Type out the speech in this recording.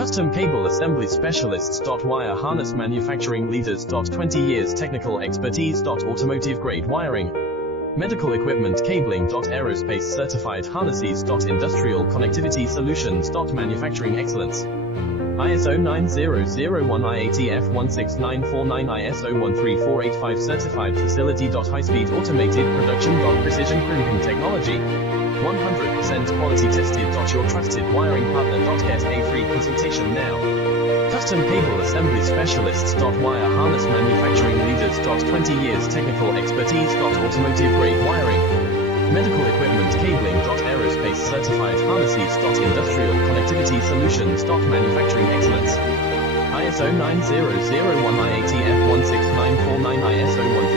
Custom cable assembly specialists. Wire harness manufacturing leaders. 20 years technical expertise. Automotive grade wiring, medical equipment cabling. Aerospace certified harnesses. Industrial connectivity solutions. Manufacturing excellence. ISO 9001 IATF 16949 ISO 13485 certified facility. High speed automated production. Precision crimping technology, 100% quality tested. Your trusted wiring partner. Get a free consultation now. Custom cable assembly specialists. Wire harness manufacturing leaders. 20 years technical expertise. Automotive grade wiring, medical equipment cabling. Aerospace certified harnesses. Industrial connectivity solutions. Manufacturing excellence. ISO 9001 IATF 16949 ISO 13485